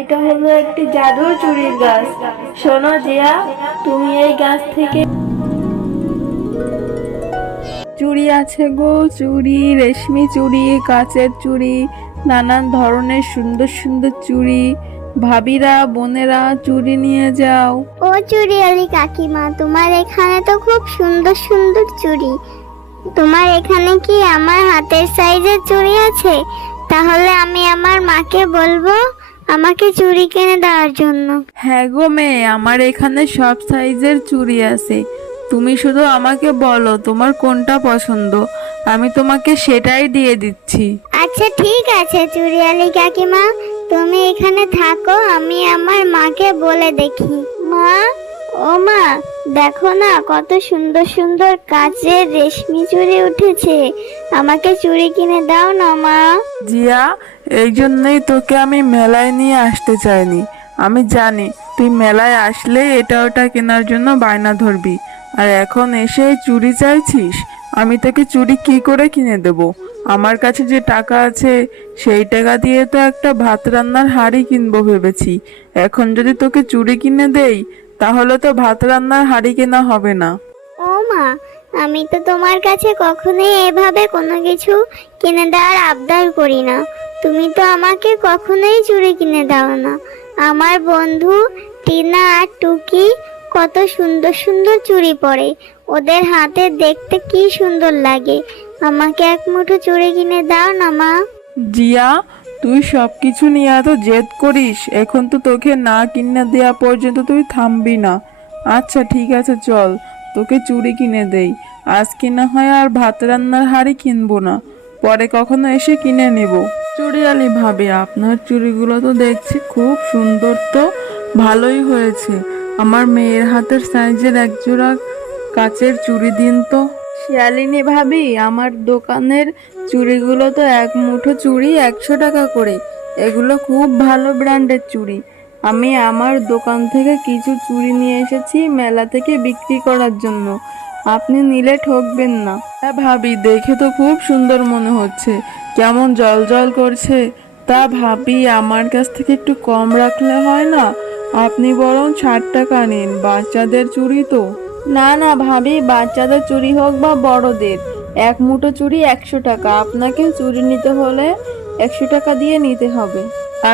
এটা হলো একটি জাদুর চুড়ির গাছ। শোনো জিয়া, তুমি এই গাছ থেকে চুড়ি আছে গো, চুড়ি, রেশমি চুড়ি, কাচের চুড়ি, নানান ধরনের সুন্দর সুন্দর চুড়ি। ভাবিরা, বোনেরা, চুড়ি নিয়ে যাও। ও চুড়িয়ালি কাকিমা, তোমার এখানে তো খুব সুন্দর সুন্দর চুড়ি। তোমার এখানে কি আমার হাতের সাইজের চুড়ি আছে? তাহলে আমি আমার মাকে বলবো আমাকে চুড়ি কিনে দেওয়ার জন্য। হ্যাঁ গো মেয়ে, আমার এখানে সব সাইজের চুড়ি আছে। তুমি শুধু আমাকে বলো তোমার কোনটা পছন্দ, আমি তোমাকে সেটাই দিয়ে দিচ্ছি। আচ্ছা ঠিক আছে চুড়িয়ালি কাকিমা, তুমি এখানে থাকো, আমি আমার মাকে বলে দেখি। মা, ও মা, দেখো না কত সুন্দর সুন্দর কাচের রেশমি চুড়ি উঠেছে। আমাকে চুড়ি কিনে দাও না মা। জিয়া, এই জন্যই তোকে আমি মেলায় নিয়ে আসতে চাইনি। আমি জানি তুই মেলায় আসলে এটা ওটা কেনার জন্য বায়না ধরবি, আর এখন এসে চুড়ি চাইছিস। আমি তোকে চুড়ি কি করে কিনে দেব? আমার কাছে যে টাকা আছে সেই টাকা দিয়ে তো একটা ভাত রান্নার হাঁড়ি কিনবো ভেবেছি। এখন যদি তোকে চুড়ি কিনে দেই তাহলে তো ভাত রান্নার হাঁড়ি কেনা হবে না। ও মা, আমি তো তোমার কাছে কখনোই এভাবে কোনো কিছু কিনে দেওয়ার আবদার করি না। তুমি তো আমাকে কখনোই চুড়ি কিনে দাও না। আমার বন্ধু টিনা আর টুকি কত সুন্দর সুন্দর চুড়ি পরে, ওদের হাতে দেখতে কি সুন্দর লাগে। আমাকে এক মুঠো চুড়ি কিনে দাও না মা। জিয়া, তুই সবকিছু নিয়ে এত জেদ করিস, এখন তো তোকে না কিনে দেওয়া পর্যন্ত তুই থামবি না। আচ্ছা ঠিক আছে, চল তোকে চুড়ি কিনে দেই। আজকে না হয় আর ভাত রান্নার হাঁড়ি কিনবো না, পরে কখনো এসে কিনে নেব। চুড়িয়ালি ভাবি, আপনার চুড়িগুলো তো দেখছি খুব সুন্দর, তো ভালোই হয়েছে। আমার মেয়ের হাতের সাইজের এক জোড়া কাচের চুড়ি দিন তো। শিয়ালিনী ভাবি, আমার দোকানের চুড়িগুলো তো এক মুঠো চুড়ি 100 টাকা করে। এগুলো খুব ভালো ব্র্যান্ডের চুড়ি। আমি আমার দোকান থেকে কিছু চুড়ি নিয়ে এসেছি মেলা থেকে বিক্রি করার জন্য। আপনি নিলে ঠকবেন না। হ্যাঁ ভাবি, দেখে তো খুব সুন্দর মনে হচ্ছে, কেমন জল জল করছে। তা ভাবি, আমার কাছ থেকে একটু কম রাখলে হয় না? আপনি বরং 60 টাকা নিন, বাচ্চাদের চুড়ি তো। না না ভাবি, বাচ্চাদের চুড়ি হোক বা বড়দের, এক মুঠো চুড়ি 100 টাকা। আপনাকে চুড়ি নিতে হলে 100 টাকা দিয়ে নিতে হবে।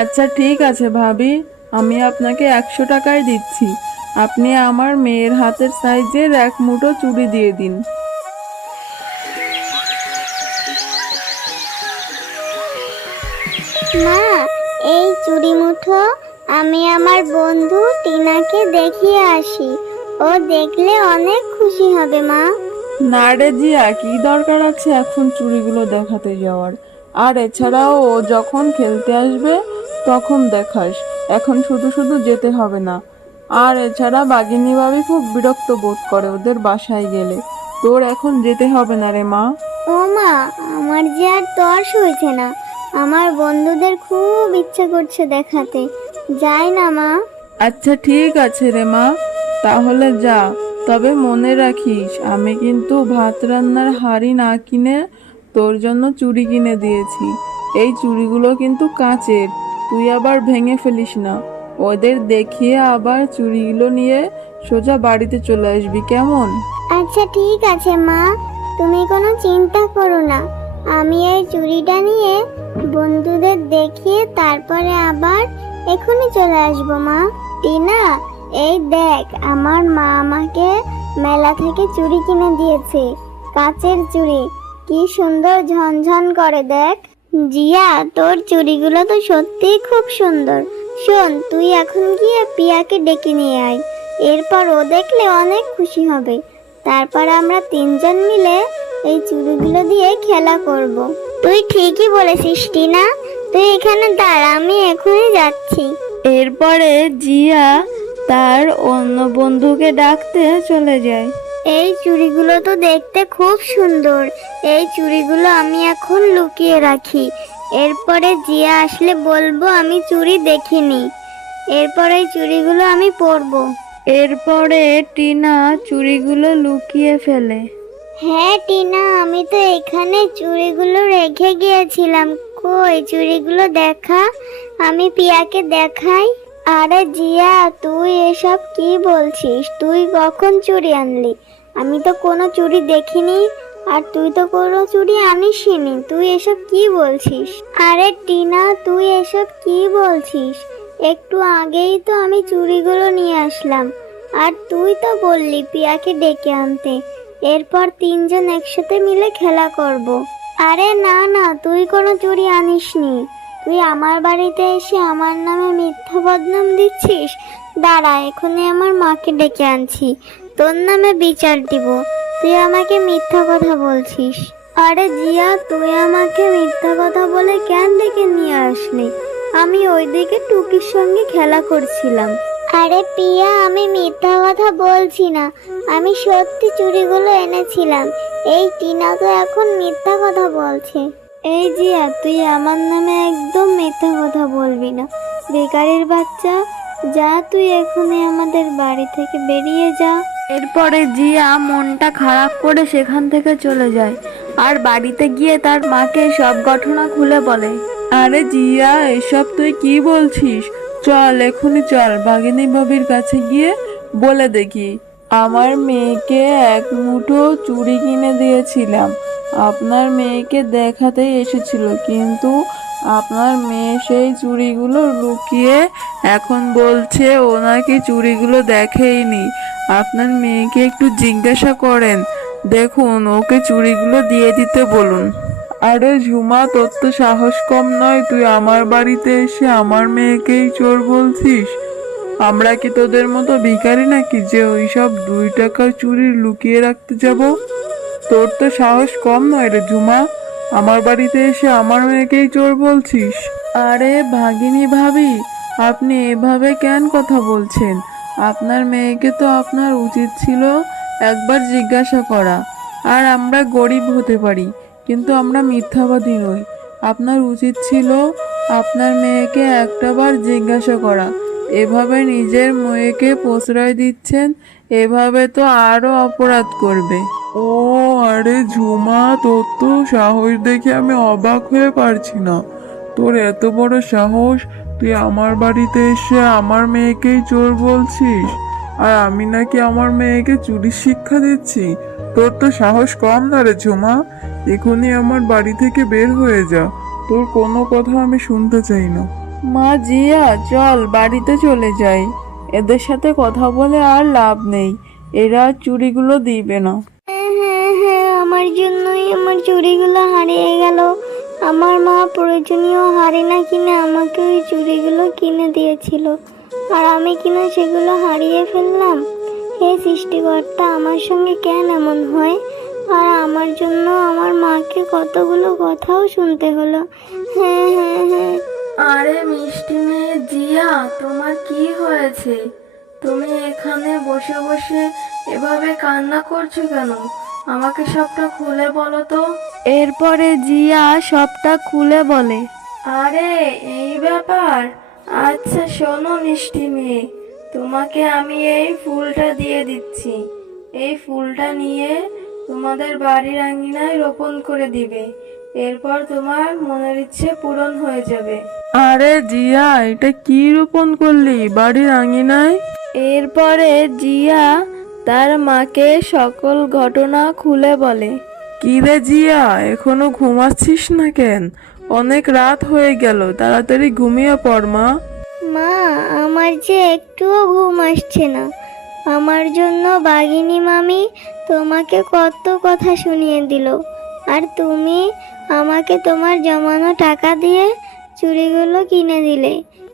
আচ্ছা ঠিক আছে ভাবি, আমি আপনাকে 100 টাকাই দিচ্ছি। আপনি আমার মেয়ের হাতের সাইজের এক মুঠো চুড়ি দিয়ে দিন। মা, এই চুড়ি মুঠো আমি আমার বন্ধু টিনাকে দেখিয়ে আসি, ও দেখলে অনেক খুশি হবে মা। না রে জিয়া, কি দরকার আছে এখন চুড়িগুলো দেখাতে যাওয়ার? আর এছাড়াও ও যখন খেলতে আসবে তখন দেখাস, এখন শুধু শুধু যেতে হবে না। আর এছাড়া বাঘিনী ভাবি খুব বিরক্ত বোধ করে ওদের বাসায় গেলে। তোর এখন যেতে হবে না রে মা। ও মা, আমার যে আর তর্স হয়েছে না, আমার বন্ধুদের খুব ইচ্ছা করছে দেখাতে। যাই না মা। আচ্ছা ঠিক আছে রে মা, তাহলে যা। তবে মনে রাখিস, আমি কিন্তু ভাত রান্নার হাঁড়ি না কিনে তোর জন্য চুড়ি কিনে দিয়েছি। এই চুড়িগুলো কিন্তু কাচের, তুই আবার ভেঙে ফেলিস না। ওদের দেখিয়ে আবার চুড়িগুলো নিয়ে সোজা বাড়িতে চলে আসবি, কেমন? আচ্ছা ঠিক আছে মা, তুমি কোনো চিন্তা করো না। আমি এই চুড়িটা নিয়ে বন্ধুদের দেখিয়ে তারপরে আবার এখনই চলে আসবো মা। টিনা, এই দেখ, আমার মা আমাকে মেলা থেকে চুড়ি কিনে দিয়েছে, কাচের চুড়ি, কি সুন্দর ঝনঝন করে দেখ। জিয়া, তোর চুড়িগুলো তো সত্যিই খুব সুন্দর। শোন, তুই এখন গিয়ে পিয়াকে ডেকে নিয়ে আয়, এরপর ও দেখলে অনেক খুশি হবে। তারপর আমরা তিনজন মিলে এই চুড়িগুলো দিয়ে খেলা করব। তুই ঠিকই বলেছিস টিনা, তুই এখানে দাঁড়া, আমি এখনই যাচ্ছি। এরপরে জিয়া তার অন্য বন্ধুকে ডাকতে চলে যায়। এই চুড়িগুলো তো দেখতে খুব সুন্দর, এই চুড়িগুলো আমি এখন লুকিয়ে রাখি। এরপরে জিয়া আসলে বলবো আমি চুড়ি দেখিনি, এরপরে এই চুড়িগুলো আমি পরবো। এরপরে টিনা চুড়িগুলো লুকিয়ে ফেলে। হ্যাঁ টিনা, আমি তো এখানে চুড়িগুলো রেখে গিয়েছিলাম, কই চুড়িগুলো দেখা, আমি পিয়াকে দেখাই। আরে জিয়া, তুই এসব কি বলছিস? তুই কখন চুড়ি আনলি? আমি তো কোনো চুড়ি দেখিনি, আর তুই তো কোনো চুড়ি আনিসনি। তুই এসব কি বলছিস? আরে টিনা, তুই এসব কি বলছিস? একটু আগেই তো আমি চুড়িগুলো নিয়ে আসলাম, আর তুই তো বললি পিয়াকে ডেকে আনতে, এরপর তিনজন একসাথে মিলে খেলা করব। আরে না না, তুই কোনো চুড়ি আনিসনি। তুই আমার বাড়িতে এসে আমার নামে মিথ্যা বদনাম দিচ্ছিস। দাঁড়া, এখনই আমার মাকে ডেকে আনছি, তোর নামে বিচার দিব। তুই আমাকে মিথ্যা কথা বলছিস। আরে জিয়া, তুই আমাকে মিথ্যা কথা বলে কেন ডেকে নিয়ে আসলি? আমি ওইদিকে টুকির সঙ্গে খেলা করছিলাম। আরে পিয়া, আমি মিথ্যা কথা বলছি না, আমি সত্যি চুড়িগুলো এনেছিলাম। এই টিনা তো এখন মিথ্যা কথা বলছে। এই জিয়া, তুই আমার নামে একদম মিথ্যা কথা বলবি না। বেকারির বাচ্চা, যা তুই এখনই আমাদের বাড়ি থেকে বেরিয়ে যা। এরপরে জিয়া মনটা খারাপ করে সেখান থেকে চলে যায়, আর বাড়িতে গিয়ে তার মাকে সব ঘটনা খুলে বলে। আরে জিয়া, এসব তুই কি বলছিস? চল এখনই চল, বাঘিনী ভাবির কাছে গিয়ে বলে দেখি। আমার মেয়েকে এক মুঠো চুড়ি কিনে দিয়েছিলাম, আপনার মেয়েকে দেখাতেই এসেছিল, কিন্তু আপনার মেয়ে সেই চুড়িগুলো লুকিয়ে এখন বলছে ও নাকি চুড়িগুলো দেখেইনি। আপনার মেয়েকে একটু জিজ্ঞাসা করেন, দেখুন ওকে চুড়িগুলো দিয়ে দিতে বলুন। আরে ঝুমা, তোর তো সাহস কম নয়, তুই আমার বাড়িতে এসে আমার মেয়েকেই চোর বলছিস? আমরা কি তোদের মতো ভিখারি নাকি যে ওইসব 2 টাকার চুড়ি লুকিয়ে রাখতে যাব? তোর তো সাহস কম নয় রে ঝুমা, আমার বাড়িতে এসে আমার মেয়েকেই চোর বলছিস? আরে ভাগিনী ভাবি, আপনি এভাবে কেন কথা বলছেন? আপনার মেয়েকে তো আপনার উচিত ছিল একবার জিজ্ঞাসা করা। আর আমরা গরিব হতে পারি, কিন্তু আমরা মিথ্যাবাদী নই। আপনার উচিত ছিল আপনার মেয়েকে একটাবার জিজ্ঞাসা করা। এভাবে নিজের মেয়েকে প্রশ্রয় দিচ্ছেন, এভাবে তো আরো অপরাধ করবে। ও আরে ঝুমা, তোর তো সাহস দেখে আমি অবাক হয়ে পারছি না। তোর এত বড় সাহস, তুই আমার বাড়িতে এসে আমার মেয়েকেই চোর বলছিস, আর আমি নাকি আমার মেয়েকে চুরির শিক্ষা দিচ্ছি? তোর তো সাহস কম না রে ঝুমা, এখনই আমার বাড়ি থেকে বের হয়ে যা, তোর কোনো কথা আমি শুনতে চাই না। মা জিয়া, চল বাড়িতে চলে যাই, এদের সাথে কথা বলে আর লাভ নেই, এরা চুড়িগুলো দিবে না। হ্যাঁ হ্যাঁ হ্যাঁ, আমার জন্যই আমার চুড়িগুলো হারিয়ে গেল। আমার মা প্রয়োজনীয় হাড়ি না কিনে আমাকে ওই চুড়িগুলো কিনে দিয়েছিল, আর আমি কিনা সেগুলো হারিয়ে ফেললাম। হে সৃষ্টিকর্তা, আমার সঙ্গে কেন এমন হয়? আর আমার জন্য আমার মাকে কতগুলো কথাও শুনতে হলো। হ্যাঁ হ্যাঁ হ্যাঁ। আরে মিষ্টি মেয়ে জিয়া, তোমার কি হয়েছে? তুমি এখানে বসে বসে এভাবে কান্না করছো কেন? আমাকে সবটা খুলে বলো তো। এরপরে জিয়া সবটা খুলে বলে। আরে এই ব্যাপার, আচ্ছা শোনো মিষ্টি মেয়ে, তোমাকে আমি এই ফুলটা দিয়ে দিচ্ছি। এই ফুলটা নিয়ে তোমাদের বাড়ির আঙিনায় রোপণ করে দিবে, এরপর তোমার মনের ইচ্ছে পূরণ হয়ে যাবে। আরে জিয়া, এটা কি রোপণ করলি বাড়ির আঙিনায়? এরপরে জিয়া তার মাকে সকল ঘটনা খুলে বলে। কি রে জিয়া, এখনো ঘুমাচ্ছিস না কেন? অনেক রাত হয়ে গেল, তাড়াতাড়ি ঘুমিয়ে পড় মা। মা, আমার যে একটুও ঘুম আসছে না। আমার জন্য বাঘিনী মামি তোমাকে কত কথা শুনিয়ে দিল, আর তুমি আমাকে তোমার জমানো টাকা দিয়ে চুড়িগুলো কিনে দিলে,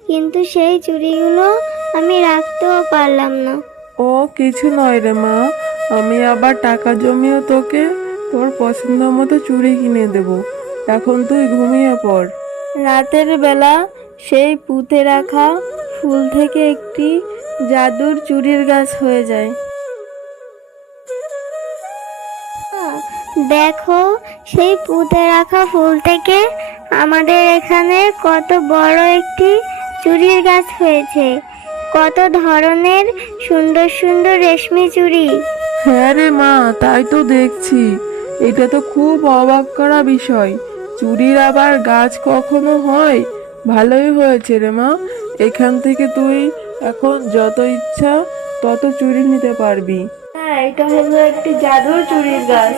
কিন্তু সেই চুড়িগুলো আমি রাখতেও পারলাম না। ও কিছু নয় রে মা, আমি আবার টাকা জমিয়ে তোকে তোর পছন্দ মতো চুড়ি কিনে দেব। এখন তুই ঘুমিয়ে পড়। রাতের বেলা সেই পুঁতে রাখা ফুল থেকে একটি জাদুর চুড়ির গাছ হয়ে যায়। দেখো, সেই পুঁতে রাখা ফুল থেকে আমাদের এখানে কত বড় একটি চুড়ির গাছ হয়েছে। কত ধরনের সুন্দর সুন্দর রেশমি চুড়ি। হ্যাঁ রে মা, তাই তো দেখছি। এটা তো খুব অবাক করা বিষয়। চুরির আবার গাছ কখনো হয়? ভালোই হয়েছে রে মা, এখান থেকে তুই এখন যত ইচ্ছা তত চুরি নিতে পারবি। হ্যাঁ, এটা হলো একটি জাদুর চুরির গাছ।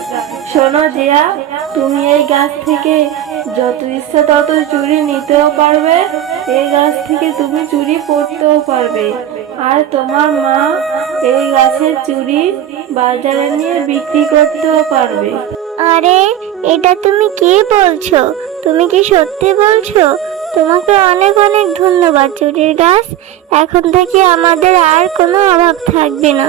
শোনো জিয়া, তুমি এই গাছ থেকে যত ইচ্ছা তত চুরি নিতেও পারবে, এই গাছ থেকে তুমি চুরি পড়তেও পারবে। আর তোমার মা এই গাছের চুরি বাজারে নিয়ে বিক্রি করতেও পারবে। আরে, এটা তুমি কি বলছো? তুমি কি সত্যি বলছো? তোমাকে অনেক অনেক ধন্যবাদ চুরির গাছ। এখন থেকে আমাদের আর কোনো অভাব থাকবে না।